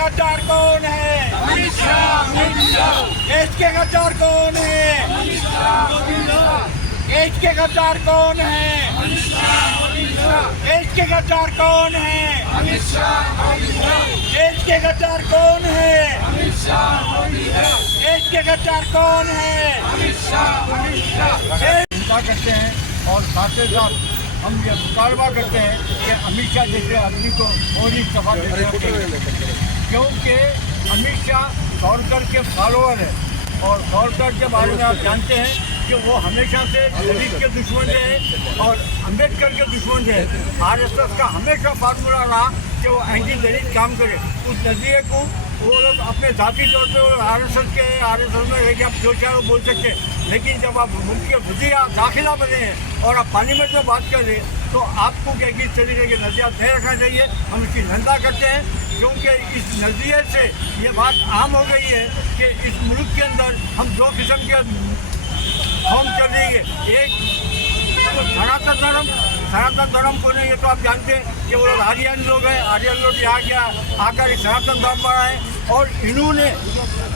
गद्दार कौन है? देश के गद्दार कौन है? देश के गद्दार कौन है? देश के गद्दार कौन है? देश के गद्दार कौन है? देश के गद्दार कौन है? करते हैं और साथ ही साथ हम ये मुतालबा करते हैं कि अमित शाह जैसे आदमी को और इस्तीफा देना चाहिए, क्योंकि अमित शाह सावरकर के फॉलोअर है और सावरकर के बारे में आप जानते हैं कि वो हमेशा से दलित के दुश्मन रहे और अम्बेडकर के दुश्मन रहे। आरएसएस का हमेशा फार्मूला रहा कि वो एंटी दलित काम करे। उस नज़रिए को वो लोग अपने जाती तौर पर आरएसएस में रह के आप जो चाहे बोल सकते हैं, लेकिन जब आप मुल्क के वज़ीर दाखिला बने हैं और आप पार्लियामेंट में बात कर रहे हैं तो आपको क्या इस तरीके के नज़रिया नहीं रखना चाहिए। हम इसकी निंदा करते हैं क्योंकि इस नज़रिए से ये बात आम हो गई है कि इस मुल्क के अंदर हम दो किस्म के फॉर्म चल रही है। एक तो सनातन धर्म को नहीं, ये तो आप जानते हैं कि वो लोग आर्यन लोग हैं, आर्यन लोग यहाँ क्या आकर एक सनातन धर्म बढ़ाए और इन्होंने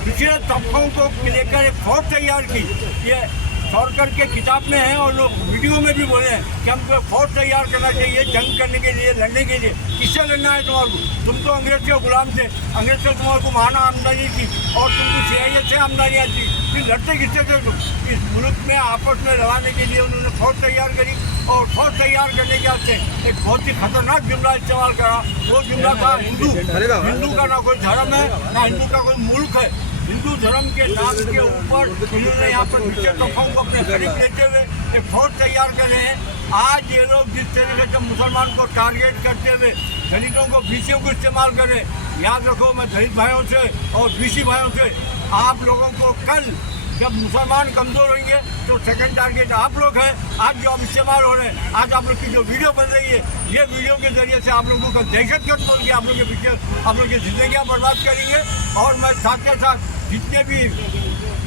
पिछले तबकों को लेकर एक फौज तैयार की। ये सावरकर के किताब में है और लोग वीडियो में भी बोले हैं कि हमको फौज तैयार करना चाहिए जंग करने के लिए, लड़ने के लिए। किससे लड़ना है तुम्हारे को? तुम तो अंग्रेज के गुलाम थे, अंग्रेज से तुम्हारे को महाना आमदनी थी और तुमको CIA से आमदनियाँ थी, फिर लड़ते किससे थे तुम? इस मुल्क में आपस में लड़ाने के लिए उन्होंने फौज तैयार करी और फौज तैयार करने के वास्ते एक बहुत ही खतरनाक जुमला इस्तेमाल करा। वो जुमला था हिंदू का ना कोई धर्म है ना हिंदू का कोई मुल्क है। हिंदू धर्म के नाम के ऊपर इन्होंने यहाँ पर नीचे तोहफों को अपने करीब लेते हुए एक फौज तैयार कर रहे हैं। आज ये लोग जिस तरीके से मुसलमान को टारगेट करते हुए दलितों को BCO को इस्तेमाल करें, याद रखो मैं दलित भाइयों से और BC भाइयों से आप लोगों को कल जब मुसलमान कमज़ोर होंगे तो सेकंड टारगेट आप लोग हैं। आज जो आप इस्तेमाल हो रहे हैं, आज आप लोग की जो वीडियो बन रही है, ये वीडियो के जरिए से आप लोगों का दहशतगर्द बोल के आप लोग के पीछे आप लोग की जिंदगियाँ बर्बाद करेंगे। और मैं साथ के साथ जितने भी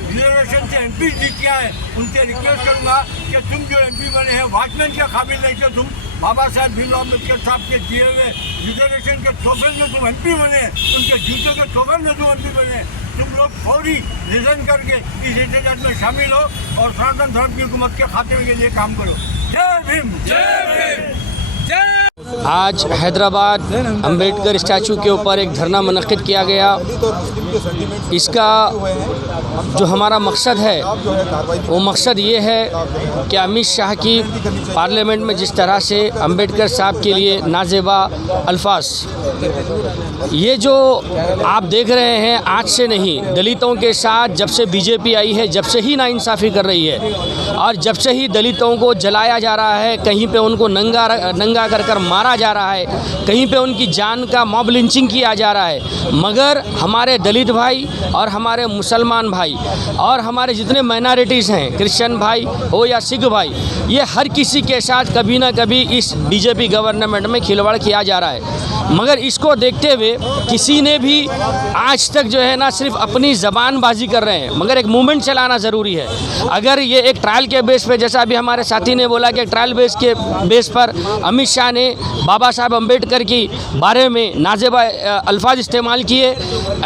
रिजर्वेशन से MP जीत के आए उनसे रिक्वेस्ट करूँगा कि तुम जो MP बने हैं वॉचमैन के काबिल नहीं थे, तुम बाबा साहेब भीमराव अम्बेडकर साहब के दिए हुए रिजर्वेशन के तोहफे में तुम MP बने, उनके जूते के तोहफे में तुम MP बने। तुम लोग फौरी रिजाइन करके इस एहतजाज में शामिल हो और सनातन धर्म की हुकूमत के खात्मे के लिए काम करो। जय भीम, जय भीम, जय। आज हैदराबाद अंबेडकर स्टैचू के ऊपर एक धरना मुनक्किद किया गया। इसका जो हमारा मकसद है वो मकसद ये है कि अमित शाह की पार्लियामेंट में जिस तरह से अंबेडकर साहब के लिए नाजेबा अल्फाज, ये जो आप देख रहे हैं आज से नहीं, दलितों के साथ जब से BJP आई है जब से ही नाइंसाफ़ी कर रही है और जब से ही दलितों को जलाया जा रहा है, कहीं पे उनको नंगा कर मारा जा रहा है, कहीं पे उनकी जान का मॉब लिंचिंग किया जा रहा है। मगर हमारे दलित भाई और हमारे मुसलमान भाई और हमारे जितने माइनॉरिटीज़ हैं, क्रिश्चियन भाई हो या सिख भाई, ये हर किसी के साथ कभी ना कभी इस BJP गवर्नमेंट में खिलवाड़ किया जा रहा है। मगर इसको देखते हुए किसी ने भी आज तक जो है ना सिर्फ अपनी ज़बानबाजी कर रहे हैं, मगर एक मूवमेंट चलाना ज़रूरी है। अगर ये एक ट्रायल के बेस पे, जैसा अभी हमारे साथी ने बोला कि ट्रायल बेस पर अमित शाह ने बाबा साहब अम्बेडकर की बारे में नाजेबा अल्फाज इस्तेमाल किए,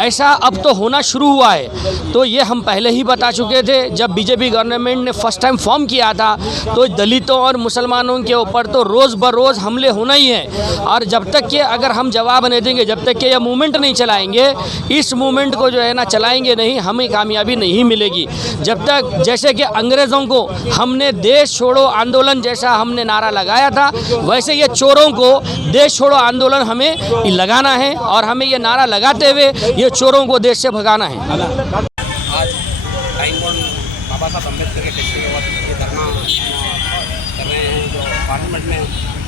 ऐसा अब तो होना शुरू हुआ है। तो ये हम पहले ही बता चुके थे जब BJP गवर्नमेंट ने फर्स्ट टाइम फॉर्म किया था, तो दलितों और मुसलमानों के ऊपर तो रोज़ बरोज़ हमले होना ही है। और जब तक कि अगर हम जवाब नहीं देंगे, जब तक कि यह मूवमेंट नहीं चलाएंगे, इस मूवमेंट को जो है ना चलाएंगे नहीं, हमें कामयाबी नहीं मिलेगी। जब तक जैसे कि अंग्रेज़ों को हमने देश छोड़ो आंदोलन जैसा हमने नारा लगाया था, वैसे ये चोरों को देश छोड़ो आंदोलन हमें लगाना है और हमें ये नारा लगाते हुए ये चोरों को देश से भगाना है। आज टाइम बॉन्ड बाबा साहब अम्बेडकर के कैसे ये धरना कर रहे हैं, जो पार्लियामेंट में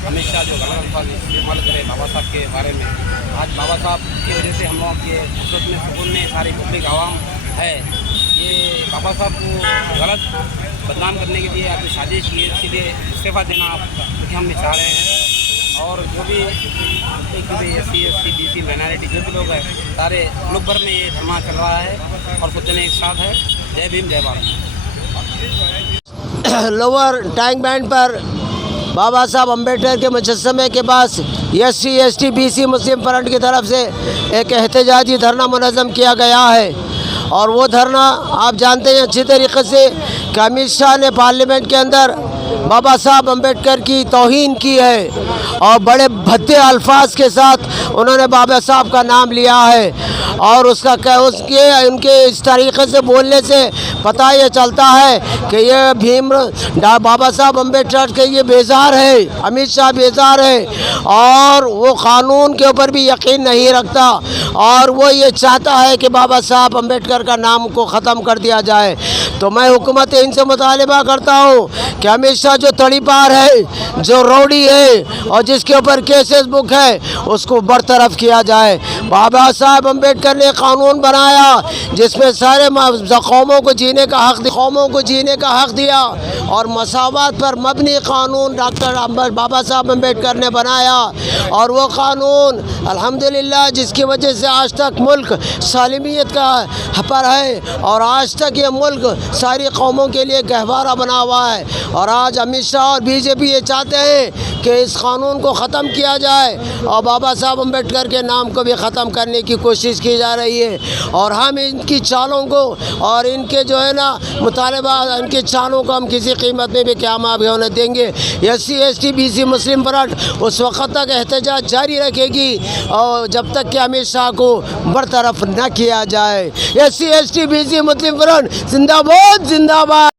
अमित शाह जो गलत अल्फाज इस्तेमाल करें बाबा साहब के बारे में। आज बाबा साहब की वजह से हम लोग ये सूरत में सुकून में सारी पब्लिक आवाम है, ये बाबा साहब को गलत बदनाम करने के लिए आपने साजिश की है, इसके लिए इस्तीफ़ा देना आप क्योंकि हम चाह रहे हैं। और जो भी SC ST BC माइनॉरिटी जो भी लोग हैं सारे मुल्क भर में ये धर्मा चल रहा है और कुछ जने एक साथ है। जय भीम जय भारत। लोअर टैंक बैंड पर बाबा साहब अम्बेडकर के मुजस्समे के पास SC ST BC मुस्लिम फ्रंट की तरफ से एक एहतजाजी धरना मुनज़्ज़म किया गया है। और वो धरना आप जानते हैं अच्छी तरीक़े से कि अमित शाह ने पार्लियामेंट के अंदर बाबा साहब अम्बेडकर की तौहीन की है और बड़े भद्दे अल्फाज के साथ उन्होंने बाबा साहब का नाम लिया है। और उनके इस तरीक़े से बोलने से पता ये चलता है कि ये बाबा साहब अम्बेडकर के ये बेजार है, अमित शाह बेजार है और वो क़ानून के ऊपर भी यकीन नहीं रखता और वो ये चाहता है कि बाबा साहब अम्बेडकर का नाम को ख़त्म कर दिया जाए। तो मैं हुकूमत इनसे मुतालिबा करता हूँ कि अमित शाह जो तड़ीपार है, जो रौडी है और जिसके ऊपर केसेस बुक है, उसको बरतरफ किया जाए। बाबा साहब अम्बेडकर ने कानून बनाया जिसमें सारे कौमों को जीने का हक़ दिया और मसावत पर मबनी कानून बाबा साहब अम्बेडकर ने बनाया। और वो कानून अल्हम्दुलिल्लाह जिसकी वजह से आज तक मुल्क सालिमियत का पर है और आज तक ये मुल्क सारी कौमों के लिए गहवारा बना हुआ है। और आज अमित शाह और BJP ये चाहते हैं कि इस कानून को ख़त्म किया जाए और बाबा साहब अम्बेडकर के नाम को भी ख़त्म करने की कोशिश की जा रही है। और हम इनकी चालों को और इनके जो है ना मुतालबा, इनकी चालों को हम किसी कीमत में भी कामयाब होने देंगे। SC ST BC मुस्लिम फ्रंट उस वक़्त तक एहतजाज जारी रखेगी और जब तक कि अमित शाह को बरतरफ न किया जाए। SC ST BC मुस्लिम फ्रंट जिंदाबाद जिंदाबाद।